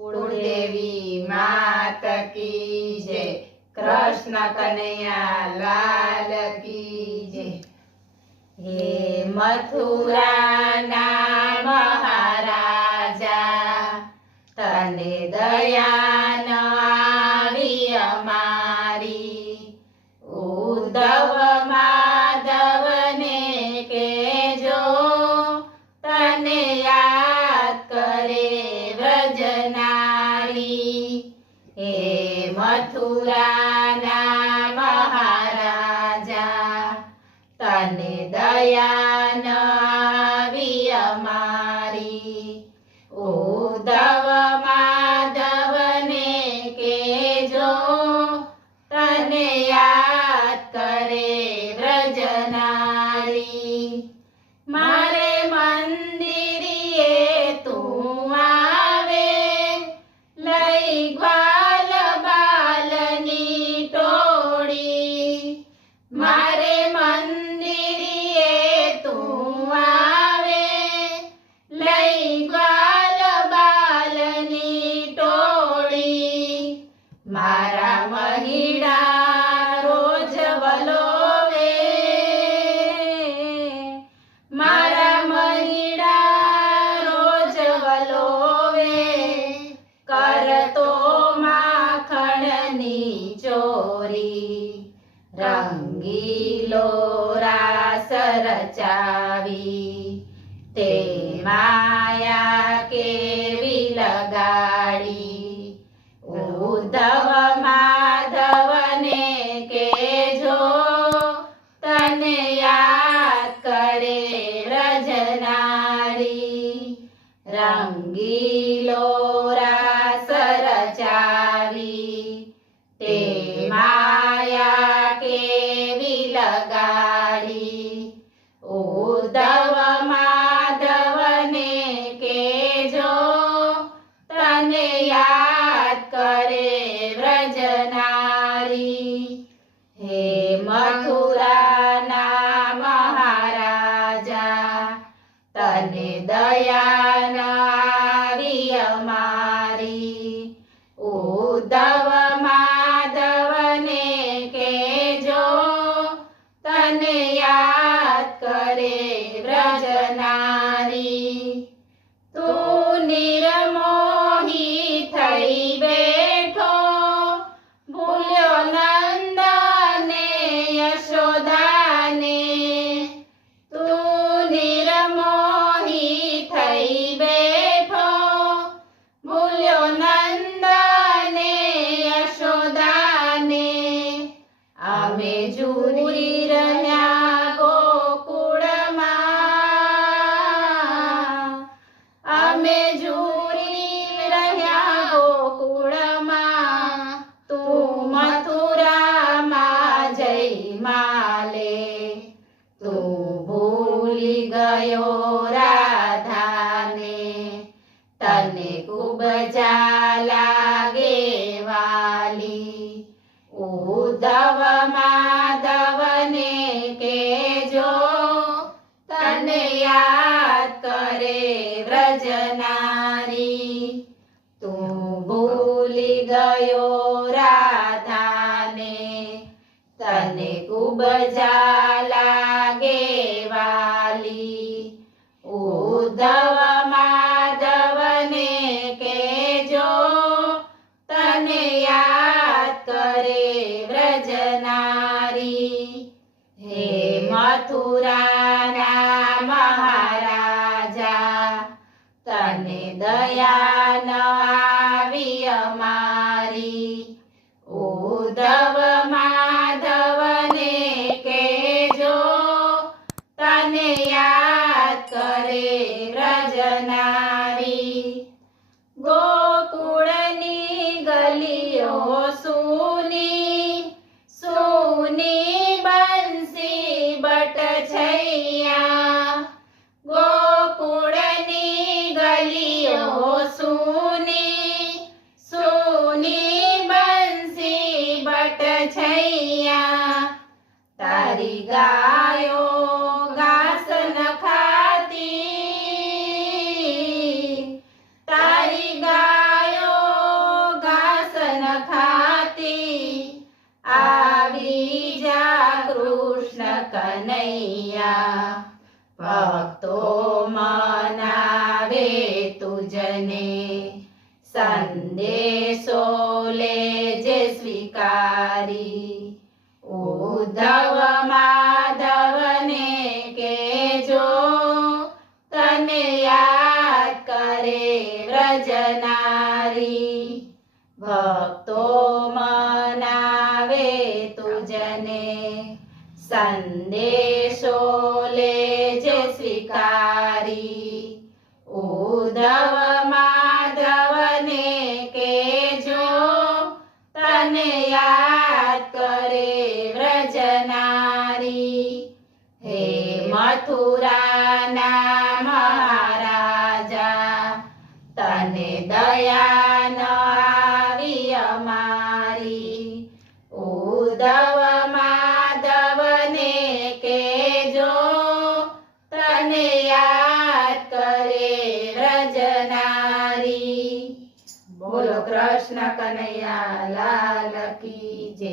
कुलदेवी मात की जय। कृष्ण कन्हैया लाल की जय। हे मथुरा ना महाराजा तने दया न आवी अमारी। उद्धव माधव ने केजो तने याद करे व्रजनारी। हे मथुरा ना महाराजा तने दया न आवी अमारी। उद्धव माधव ने केजो तने याद करे व्रजनारी। मारे मंदिरिए तू आवे लई ग्वाल बालनी टोळी। मारे मंदिरिए तू आवे लई ग्वाल बालनी टोळी। मारा महिडा रोज वलोवे। मारा महिडा रोज वलोवे करतो माखणनी चोरी। रंगीलो रास रचावी ते माया केवी लगाड़ी। उद्धव माधव ने केजो तने याद करे व्रजनारी। रंगीलो रास रचावी ते माया केवी लगाड़ी। उद्धव माधव ने केजो तने याद करे व्रजनारी। हे मथुरा ना महाराजा तने दया न आवी अमारी। उद्धव माधव ने केजो तने याद करे व्रजनारी। तू निर्मोही थई बेठो भूल्यो नंद ने यशोदा ने। तू निर्मोही थई बेठो भूल्यो नंद ने यशोदा ने। अमे झूरी रह्या गोकुळमां। अमे झूरी रह्या गोकुळमां। तू मथुरा मां जई माले। तू भूली गयो राधाने तने खूब जा लागे वाली। उद्धव माधव ने केजो तने याद करे व्रजनारी। तू भूली गयो राधाने तने खूब जा लागे वाली। उद्धव माधव ने केजो तने याद करे व्रजनारी। हे मथुरा ना महाराजा तने दया न आवी अमारी। उद्धव माधव ने केजो तने याद करे व्रजनारी। गोकुळनी गलियो सूनी सूनी बंसी बट छैया। गोकुळनी गलियो ભક્તો મનાવે તુજને સંદેશો લેજે સ્વીકારી ઉદ્ધવ માધવને કેજો તને યાદ કરે વ્રજનારી ભક્તો મનાવે તુજને સંદેશો લેજે સ્વીકારી ઉદ્ધવ માધવને કેજો તને યાદ કરે વ્રજનારી હે મથુરાના મહારાજા તને દયા ન આવી અમારી ઉદ્ધવ માધવને કેજો તને યાદ કરે વ્રજનારી બોલો કૃષ્ણ કનૈયા લાલ કી જય.